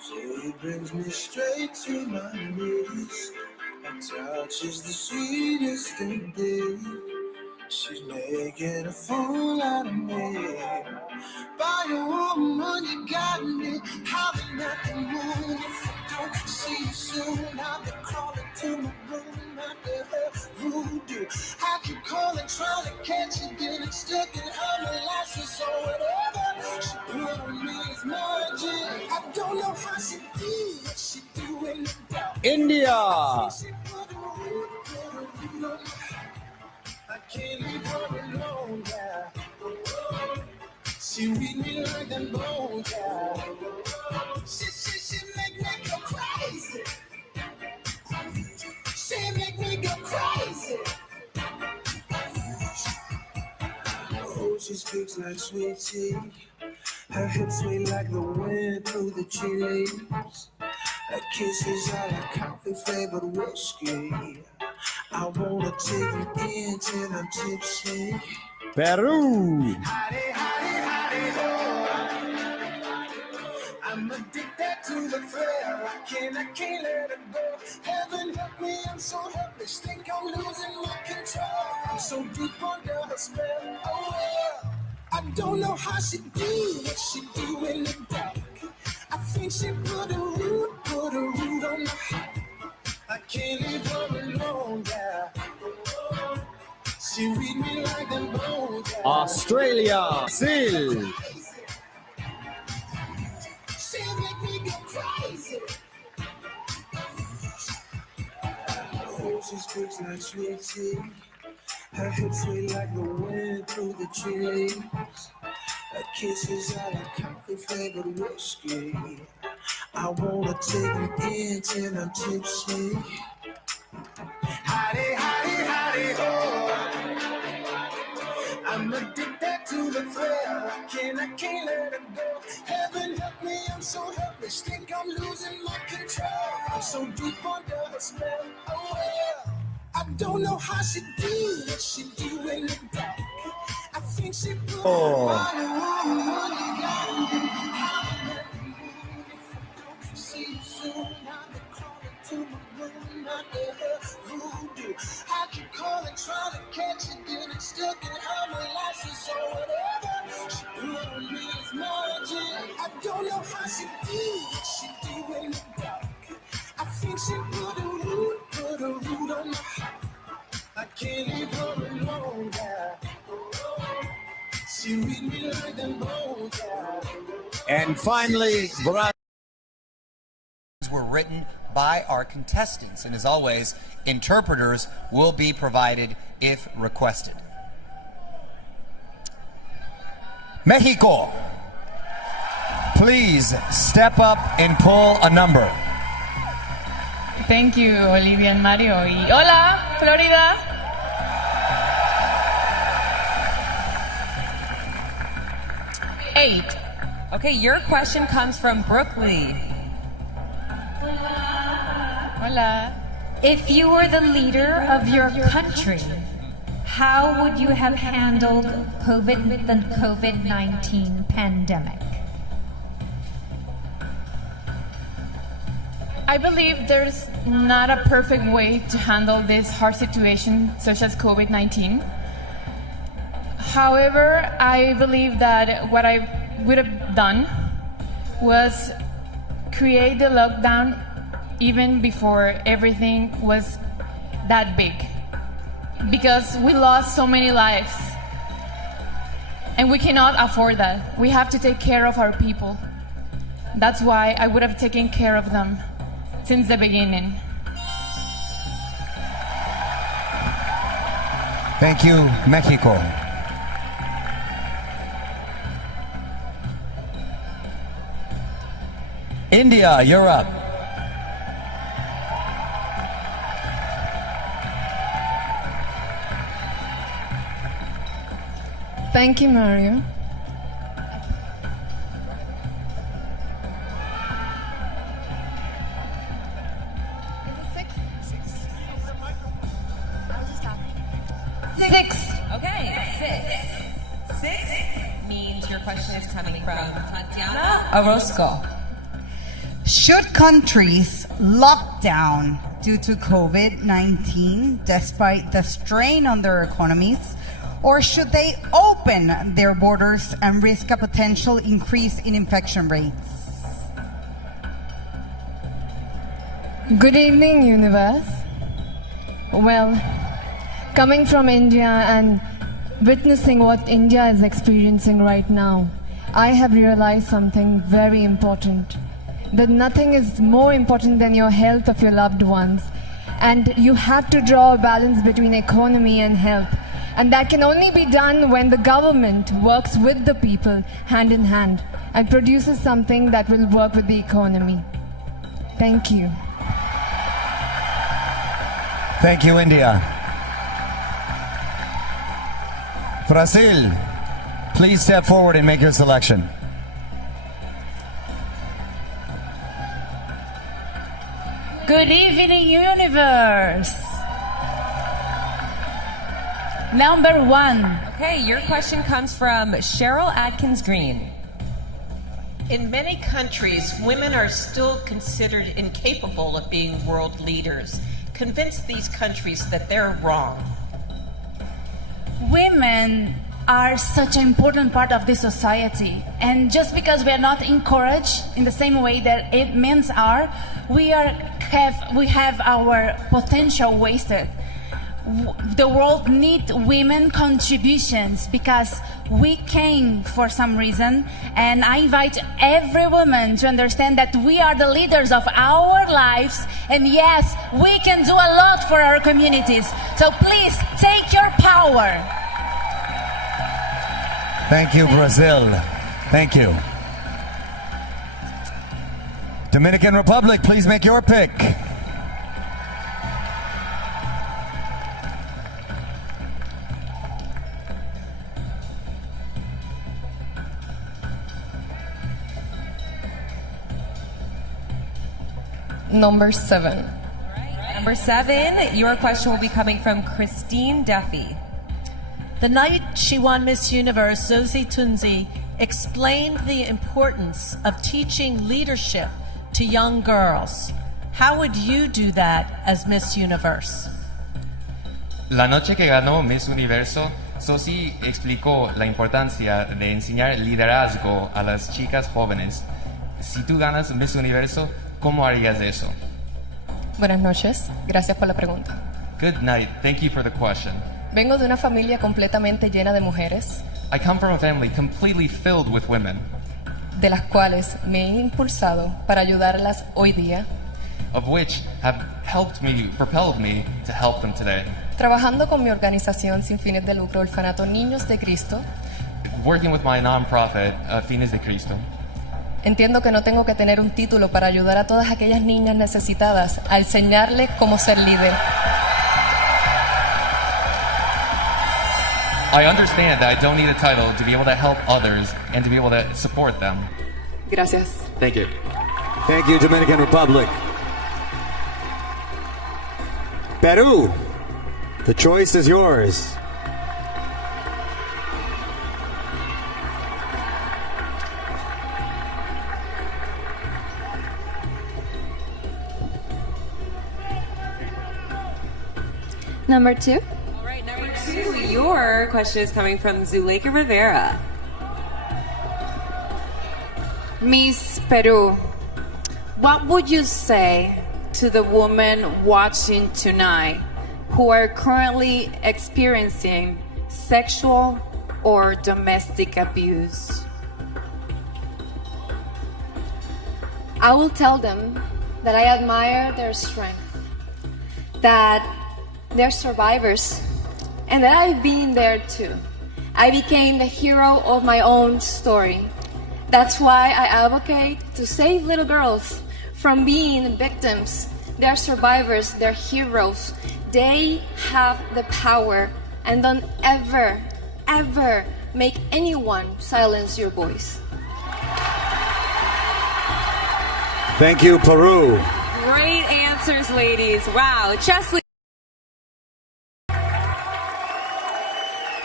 It brings me straight to my knees. Her touch is the sweetest thing, babe. She's making a fool out of me. By your woman, you got me howling at the moon. If I don't see you soon, I'll be crawling to my room after her voodoo. I keep calling, trying to catch you, getting stuck in her molasses or whatever she put on me is magic. I don't know how she do what she do in the dark. India. I can't leave her alone, yeah. She read me like them bones, yeah. She make me go crazy. She make me go crazy. Oh, she speaks like sweet tea. Her hips sway like the wind through the trees. Her kisses are like coffee flavored whiskey. I wanna take you in till I'm tipsy. Peru. I'm addicted to the thrill. I can't let it go. Heaven help me, I'm so helpless. Think I'm losing my control. I'm so deep under her spell. Oh well, I don't know how she do what she do in the dark. I think she put a root on my heart. I can't leave her alone, yeah. She read me like them bones, yeah. Australia. Brazil. She make me go crazy. Oh, she speaks like sweet tea. Her hips sway like the wind through the trees. Her kisses are like coffee flavored whiskey. I wanna take you in till I'm tipsy. Howdy, howdy, howdy, ho. I'm addicted to the thrill. I can't let it go. Heaven help me, I'm so helpless. Think I'm losing my control. I'm so deep under her spell. Oh well, I don't know how she do what she do in the dark. I think she put I keep calling, trying to catch it, getting stuck in her molasses or whatever she put on me is magic. I don't know how she do what she do in the dark. I think she put a root on my heart. I can't leave her alone, yeah. She read me like them bones, yeah. And finally, Brazil. Were written by our contestants, and as always, interpreters will be provided if requested. Mexico, please step up and pull a number. Thank you, Olivia and Mario. Y hola, Florida. Eight. Okay, your question comes from Brooke Lee. Hola. If you were the leader of your country, how would you have handled the COVID-19 pandemic? I believe there's not a perfect way to handle this hard situation such as COVID-19. However, I believe that what I would have done was create the lockdown even before everything was that big, because we lost so many lives and we cannot afford that. We have to take care of our people. That's why I would have taken care of them since the beginning. Thank you, Mexico. India, you're up. Thank you, Mario. Six. Okay, six means your question is coming from Tatiana Orozco. Should countries lock down due to COVID-19 despite the strain on their economies, or should they open their borders and risk a potential increase in infection rates? Good evening, universe. Well, coming from India and witnessing what India is experiencing right now, I have realized something very important. That nothing is more important than your health of your loved ones. And you have to draw a balance between economy and health. And that can only be done when the government works with the people hand in hand and produces something that will work with the economy. Thank you. Thank you, India. Brazil, please step forward and make your selection. Good evening, universe. Number 1. Okay, your question comes from Cheryl Atkins Green. In many countries, women are still considered incapable of being world leaders. Convince these countries that they're wrong. Women are such an important part of this society, and just because we are not encouraged in the same way that men are, we have our potential wasted. The world needs women contributions because we came for some reason, and I invite every woman to understand that we are the leaders of our lives, and yes, we can do a lot for our communities. So please take your power. Thank you, Brazil. Thank you. Dominican Republic, please make your pick. Number 7. Number 7, your question will be coming from Christine Duffy. The night she won Miss Universe, Zosie Tunzi explained the importance of teaching leadership to young girls. How would you do that as Miss Universe? La noche que ganó Miss Universo, Zosie explicó la importancia de enseñar liderazgo a las chicas jóvenes. Si tú ganas Miss Universo, ¿cómo harías eso? Buenas noches, gracias por la pregunta. Good night, thank you for the question. Vengo de una familia completamente llena de mujeres, I come from a family completely filled with women, de las cuales me he impulsado para ayudarlas hoy día, of which have propelled me to help them today. Trabajando con mi organización sin fines de lucro, Orfanato Niños de Cristo, Working with my nonprofit, Fines de Cristo, entiendo que no tengo que tener un título para ayudar a todas aquellas niñas necesitadas a enseñarles cómo ser líder. I understand that I don't need a title to be able to help others and to be able to support them. Gracias. Thank you. Thank you, Dominican Republic. Peru, the choice is yours. Number 2. All right, number 2, your question is coming from Zuleika Rivera. Miss Peru, what would you say to the women watching tonight who are currently experiencing sexual or domestic abuse? I will tell them that I admire their strength, that they're survivors, and that I've been there too. I became the hero of my own story. That's why I advocate to save little girls from being victims. They're survivors, they're heroes. They have the power, and don't ever, ever make anyone silence your voice. Thank you, Peru. Great answers, ladies. Wow. Chesley.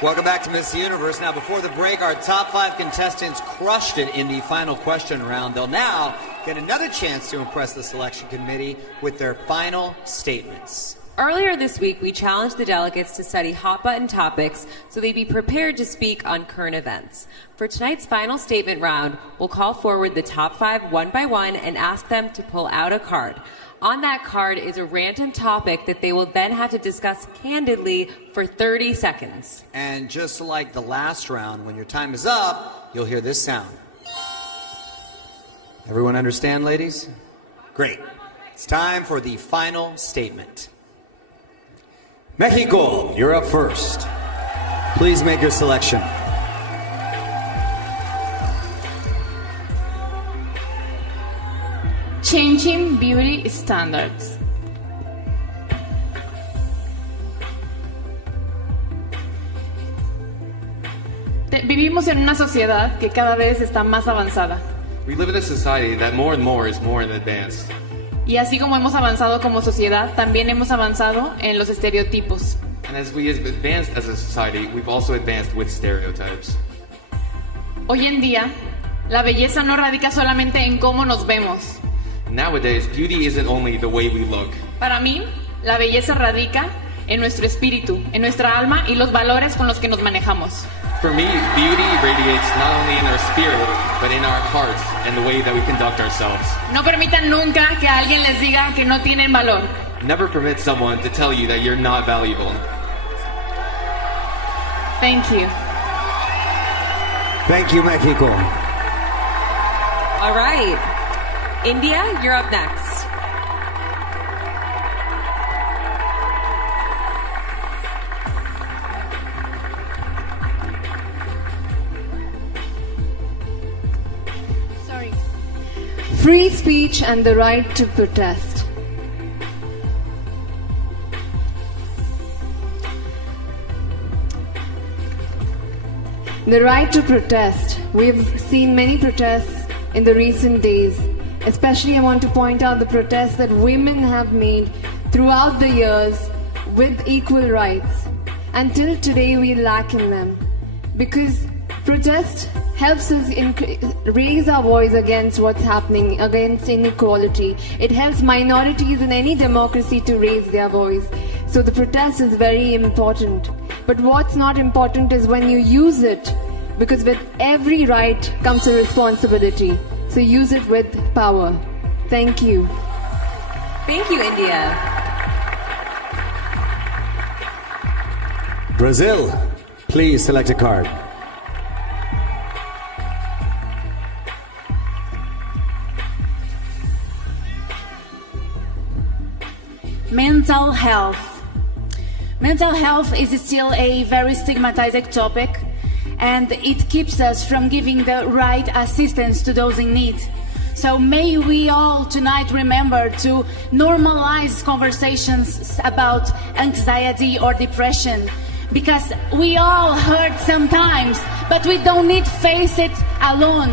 Welcome back to Miss Universe. Now, before the break, our top 5 contestants crushed it in the final question round. They'll now get another chance to impress the selection committee with their final statements. Earlier this week, we challenged the delegates to study hot-button topics so they'd be prepared to speak on current events. For tonight's final statement round, we'll call forward the top 5 one by one and ask them to pull out a card. On that card is a random topic that they will then have to discuss candidly for 30 seconds. And just like the last round, when your time is up, you'll hear this sound. Everyone understand, ladies? Great. It's time for the final statement. Mexico, you're up first. Please make your selection. Changing beauty standards. Vivimos en una sociedad que cada vez está más avanzada. We live in a society that more and more is more in advance. Y así como hemos avanzado como sociedad, también hemos avanzado en los estereotipos. And as we have advanced as a society, we've also advanced with stereotypes. Hoy en día, la belleza no radica solamente en cómo nos vemos. Nowadays, beauty isn't only the way we look. Para mí, la belleza radica en nuestro espíritu, en nuestra alma y los valores con los que nos manejamos. For me, beauty radiates not only in our spirit, but in our hearts and the way that we conduct ourselves. No permitan nunca que alguien les diga que no tienen valor. Never permit someone to tell you that you're not valuable. Thank you. Thank you, Mexico. All right. India, you're up next. Free speech and the right to protest. The right to protest. We've seen many protests in the recent days. Especially I want to point out the protests that women have made throughout the years with equal rights. Until today we lack in them. Because protest helps us raise our voice against what's happening, against inequality. It helps minorities in any democracy to raise their voice. So the protest is very important. But what's not important is when you use it, because with every right comes a responsibility. So use it with power. Thank you. Thank you, India. Brazil, please select a card. Mental health. Mental health is still a very stigmatized topic, and it keeps us from giving the right assistance to those in need. So may we all tonight remember to normalize conversations about anxiety or depression, because we all hurt sometimes, but we don't need to face it alone.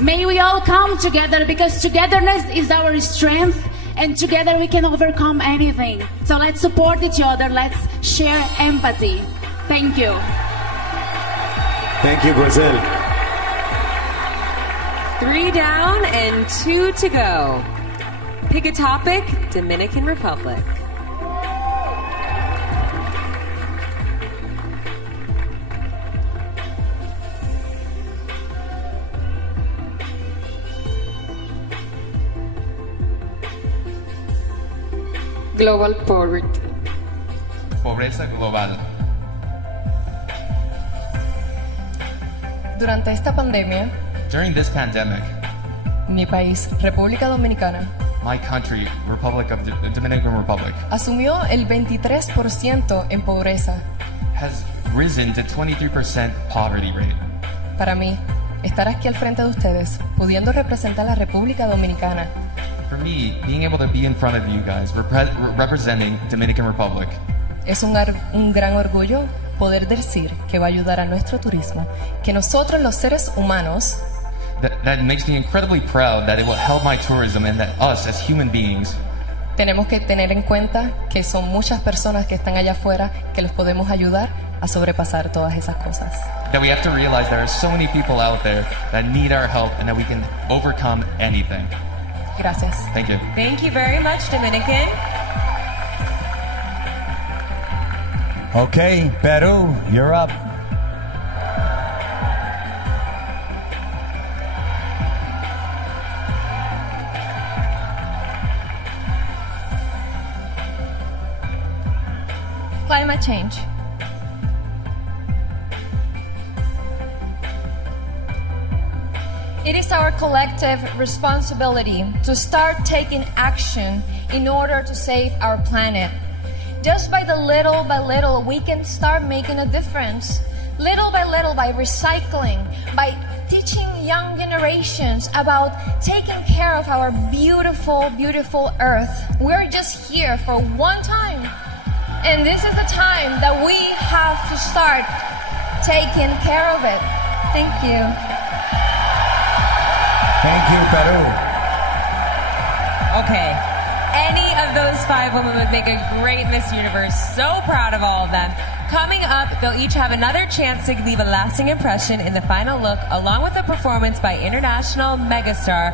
May we all come together, because togetherness is our strength, and together we can overcome anything. So let's support each other, let's share empathy. Thank you. Thank you, Brazil. 3 down and 2 to go. Pick a topic, Dominican Republic. Global poverty. Pobreza global. Durante esta pandemia, During this pandemic, mi país, República Dominicana, my country, Dominican Republic, asumió el 23% en pobreza. has risen to 23% poverty rate. Para mí, estar aquí al frente de ustedes, pudiendo representar a la República Dominicana, For me, being able to be in front of you guys, representing Dominican Republic, es un gran orgullo poder decir que va a ayudar a nuestro turismo, que nosotros los seres humanos that makes me incredibly proud that it will help my tourism and that us as human beings tenemos que tener en cuenta que son muchas personas que están allá afuera que los podemos ayudar a a sobrepasar todas esas cosas. That we have to realize there are so many people out there that need our help and that we can overcome anything. Gracias. Thank you. Thank you very much, Dominican. Okay, Peru, you're up. Climate change. It is our collective responsibility to start taking action in order to save our planet. Just by little, we can start making a difference. Little by little, by recycling, by teaching young generations about taking care of our beautiful, beautiful Earth. We're just here for one time. And this is the time that we have to start taking care of it. Thank you. Thank you, Peru. Okay. Any of those 5 women would make a great Miss Universe. So proud of all of them. Coming up, they'll each have another chance to leave a lasting impression in the final look, along with a performance by international megastar